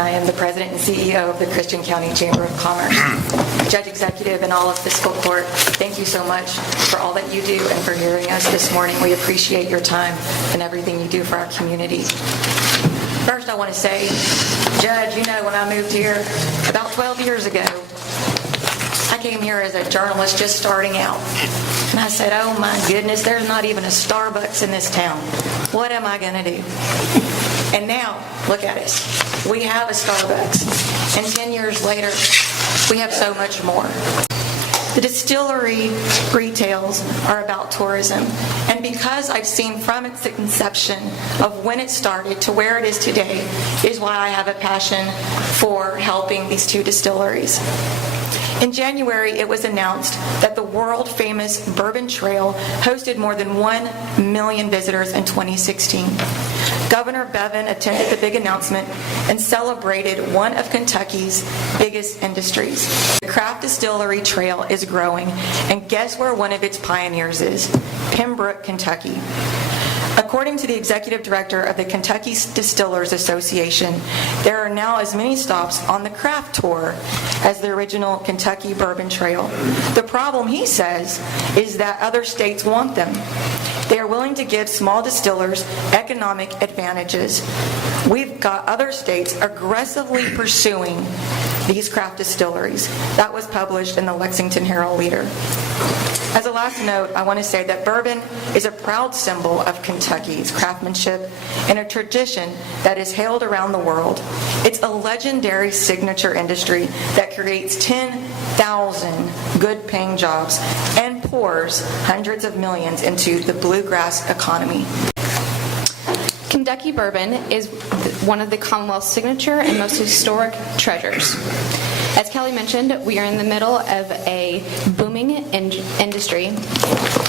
and I am the President and CEO of the Christian County Chamber of Commerce. Judge Executive and all of Fiscal Court, thank you so much for all that you do and for hearing us this morning. We appreciate your time and everything you do for our community. First, I want to say, Judge, you know, when I moved here about 12 years ago, I came here as a journalist just starting out. And I said, oh my goodness, there's not even a Starbucks in this town. What am I going to do? And now, look at us. We have a Starbucks. And 10 years later, we have so much more. The distillery retails are about tourism. And because I've seen from its inception of when it started to where it is today, is why I have a passion for helping these two distilleries. In January, it was announced that the world-famous Bourbon Trail hosted more than 1 million visitors in 2016. Governor Bevin attended the big announcement and celebrated one of Kentucky's biggest industries. The craft distillery trail is growing, and guess where one of its pioneers is? Pembroke, Kentucky. According to the executive director of the Kentucky Distillers Association, there are now as many stops on the craft tour as the original Kentucky Bourbon Trail. The problem, he says, is that other states want them. They are willing to give small distillers economic advantages. We've got other states aggressively pursuing these craft distilleries. That was published in the Lexington Herald-Leader. As a last note, I want to say that bourbon is a proud symbol of Kentucky's craftsmanship and a tradition that is hailed around the world. It's a legendary signature industry that creates 10,000 good-paying jobs and pours hundreds of millions into the bluegrass economy. Kentucky bourbon is one of the Commonwealth's signature and most historic treasures. As Kelly mentioned, we are in the middle of a booming industry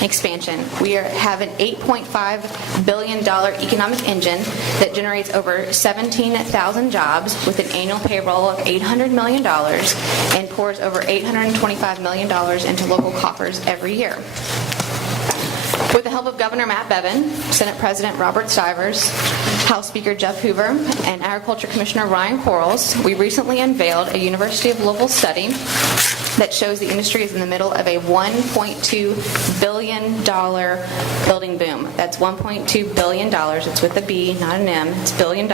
expansion. We have an $8.5 billion economic engine that generates over 17,000 jobs with an annual payroll of $800 million and pours over $825 million into local coffers every year. With the help of Governor Matt Bevin, Senate President Robert Stivers, House Speaker Jeff Hoover, and Agriculture Commissioner Ryan Quarles, we recently unveiled a University of Louisville study that shows the industry is in the middle of a $1.2 billion building boom. That's $1.2 billion. It's with a B, not an M. It's $1 billion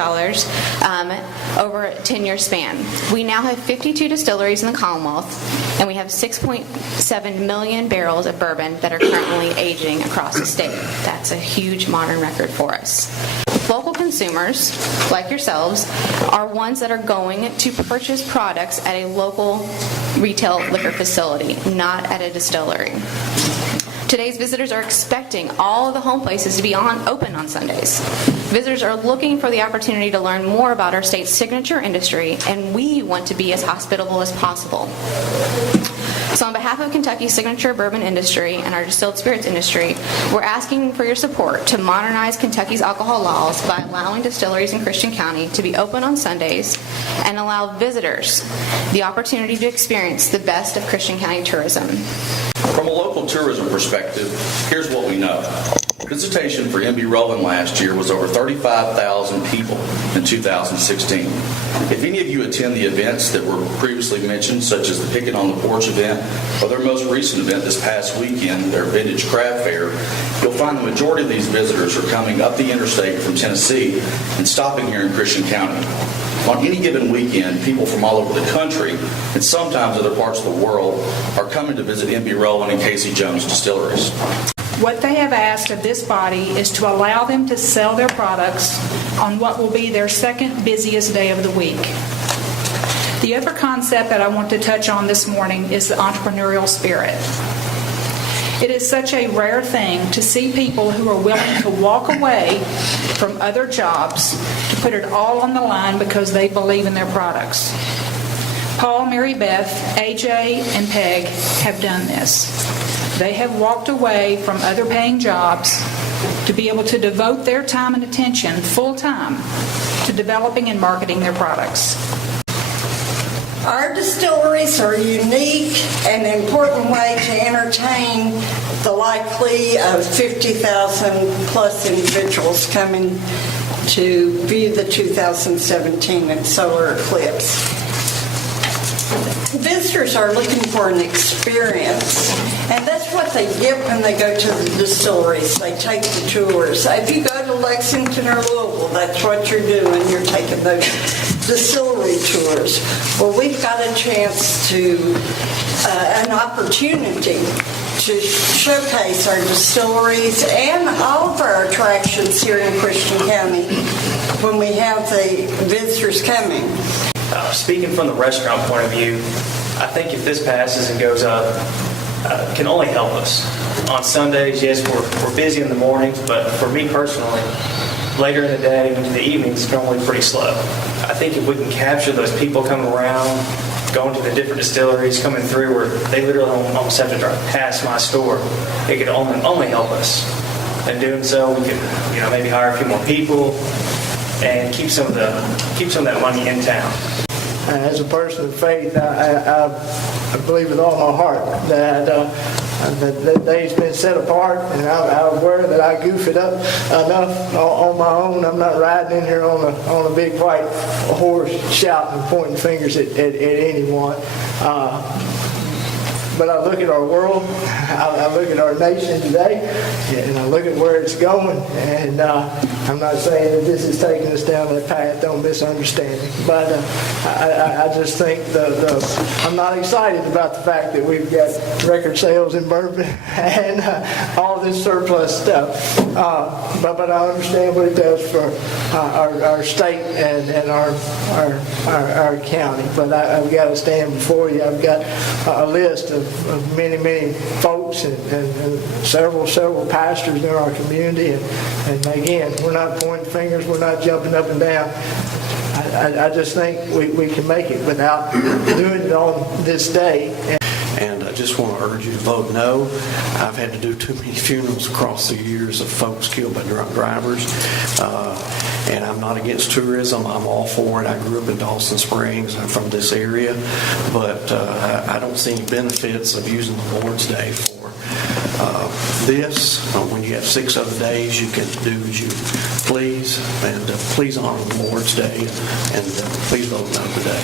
over a 10-year span. We now have 52 distilleries in the Commonwealth, and we have 6.7 million barrels of bourbon that are currently aging across the state. That's a huge modern record for us. Local consumers, like yourselves, are ones that are going to purchase products at a local retail liquor facility, not at a distillery. Today's visitors are expecting all of the home places to be open on Sundays. Visitors are looking for the opportunity to learn more about our state's signature industry, and we want to be as hospitable as possible. So on behalf of Kentucky's signature bourbon industry and our distilled spirits industry, we're asking for your support to modernize Kentucky's alcohol laws by allowing distilleries in Christian County to be open on Sundays and allow visitors the opportunity to experience the best of Christian County tourism. From a local tourism perspective, here's what we know. Visitation for MB Rowan last year was over 35,000 people in 2016. If any of you attend the events that were previously mentioned, such as the Picking on the Porch event or their most recent event this past weekend, their Vintage Craft Fair, you'll find the majority of these visitors are coming up the interstate from Tennessee and stopping here in Christian County. On any given weekend, people from all over the country and sometimes other parts of the world are coming to visit MB Rowan and Casey Jones distilleries. What they have asked of this body is to allow them to sell their products on what will be their second busiest day of the week. The other concept that I want to touch on this morning is the entrepreneurial spirit. It is such a rare thing to see people who are willing to walk away from other jobs to put it all on the line because they believe in their products. Paul, Mary Beth, AJ, and Peg have done this. They have walked away from other paying jobs to be able to devote their time and attention full time to developing and marketing their products. Our distilleries are a unique and important way to entertain the likely 50,000 plus individuals coming to view the 2017 solar eclipse. Visitors are looking for an experience, and that's what they get when they go to the distilleries. They take the tours. If you go to Lexington or Louisville, that's what you're doing. You're taking those distillery tours. Well, we've got a chance to, an opportunity to showcase our distilleries and all of our attractions here in Christian County when we have the visitors coming. Speaking from the restaurant point of view, I think if this passes and goes up, it can only help us. On Sundays, yes, we're busy in the mornings, but for me personally, later in the day into the evenings, it's normally pretty slow. I think if we can capture those people coming around, going to the different distilleries, coming through where they literally almost have to drive past my store, it could only help us. In doing so, we could, maybe hire a few more people and keep some of that money in town. As a person of faith, I believe with all my heart that that day's been set apart, and I'm aware that I goof it up enough on my own. I'm not riding in here on a big white horse shouting and pointing fingers at anyone. But I look at our world, I look at our nation today, and I look at where it's going, and I'm not saying that this is taking us down that path, don't misunderstand me, but I just think I'm not excited about the fact that we've got record sales in bourbon and all this surplus stuff, but I understand what it does for our state and our county. But I've got to stand before you. I've got a list of many folks and several pastors in our community, and again, we're not pointing fingers, we're not jumping up and down. I just think we can make it without doing it on this day. And I just want to urge you to vote no. I've had to do too many funerals across the years of folks killed by drunk drivers. And I'm not against tourism. I'm all for it. I grew up in Dawson Springs. I'm from this area. But I don't see any benefits of using the Lord's Day for this. When you have 6 other days, you can do as you please. And please honor the Lord's Day. And please vote no today.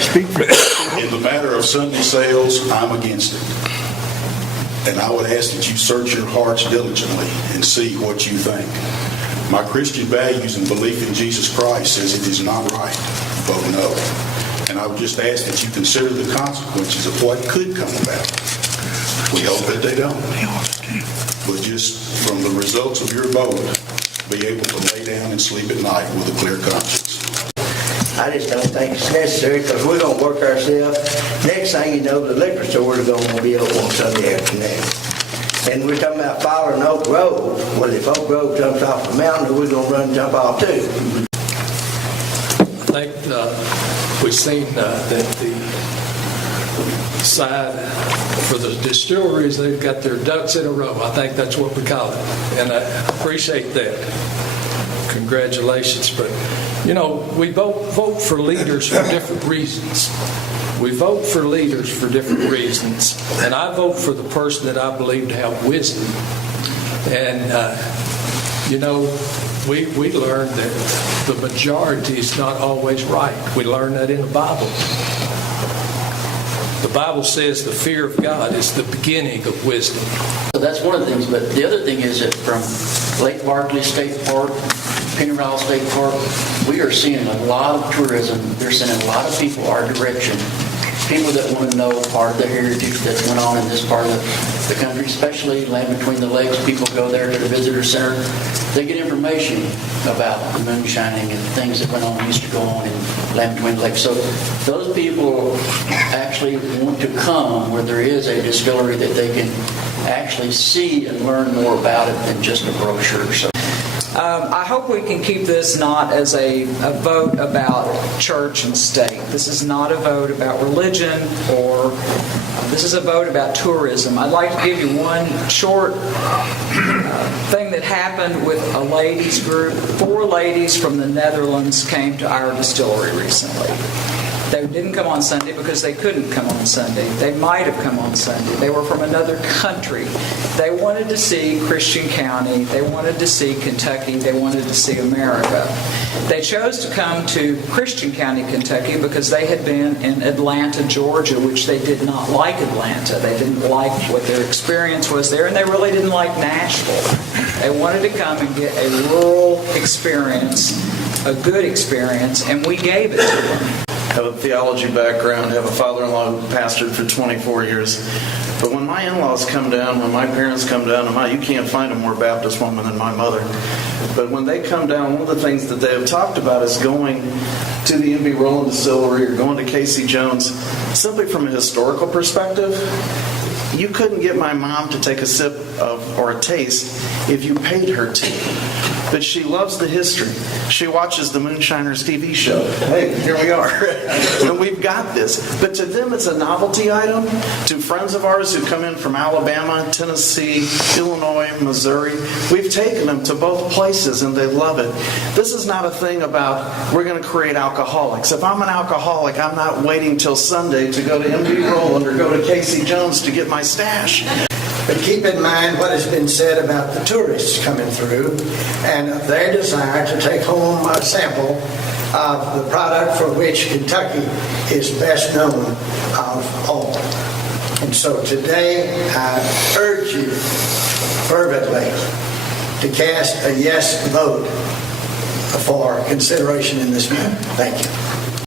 Speak for you. In the matter of Sunday sales, I'm against it. And I would ask that you search your hearts diligently and see what you think. My Christian values and belief in Jesus Christ says it is not right. Vote no. And I would just ask that you consider the consequences of what could come about. We hope that they don't. But just from the results of your vote, be able to lay down and sleep at night with a clear conscience. I just don't think it's necessary because we're going to work ourselves. Next thing you know, the liquor stores are going to be open on Sunday afternoon. And we're talking about following Oak Grove. Well, if Oak Grove jumps off the mountain, we're going to run and jump off too. I think we've seen that the side for the distilleries, they've got their ducks in a row. I think that's what we call it. And I appreciate that. Congratulations. But, we vote for leaders for different reasons. We vote for leaders for different reasons. And I vote for the person that I believe to have wisdom. And, we learn that the majority is not always right. We learn that in the Bible. The Bible says the fear of God is the beginning of wisdom. So that's one of the things. But the other thing is that from Lake Barkley State Park, Pennyrile State Park, we are seeing a lot of tourism. They're sending a lot of people our direction. People that want to know part of the heritage that's went on in this part of the country, especially Land Between the Lakes. People go there to the visitor center. They get information about the moon shining and things that went on, used to go on in Land Between the Lakes. So those people actually want to come where there is a distillery that they can actually see and learn more about it than just a brochure. So I hope we can keep this not as a vote about church and state. This is not a vote about religion, or this is a vote about tourism. I'd like to give you one short thing that happened with a ladies group. 4 ladies from the Netherlands came to our distillery recently. They didn't come on Sunday because they couldn't come on Sunday. They might have come on Sunday. They were from another country. They wanted to see Christian County. They wanted to see Kentucky. They wanted to see America. They chose to come to Christian County, Kentucky, because they had been in Atlanta, Georgia, which they did not like Atlanta. They didn't like what their experience was there, and they really didn't like Nashville. They wanted to come and get a rural experience, a good experience, and we gave it to them. Have a theology background, have a father-in-law who pastored for 24 years. But when my in-laws come down, when my parents come down, you can't find a more Baptist woman than my mother. But when they come down, one of the things that they have talked about is going to the M.B. Rowland Distillery or going to Casey Jones, simply from a historical perspective. You couldn't get my mom to take a sip of or a taste if you paid her to. But she loves the history. She watches the Moonshiners TV show. Hey, here we are. And we've got this. But to them, it's a novelty item. To friends of ours who come in from Alabama, Tennessee, Illinois, Missouri, we've taken them to both places and they love it. This is not a thing about we're going to create alcoholics. If I'm an alcoholic, I'm not waiting till Sunday to go to M.B. Rowland or go to Casey Jones to get my stash. But keep in mind what has been said about the tourists coming through and their desire to take home a sample of the product for which Kentucky is best known of all. And so today I urge you fervently to cast a yes vote for consideration in this matter. Thank you.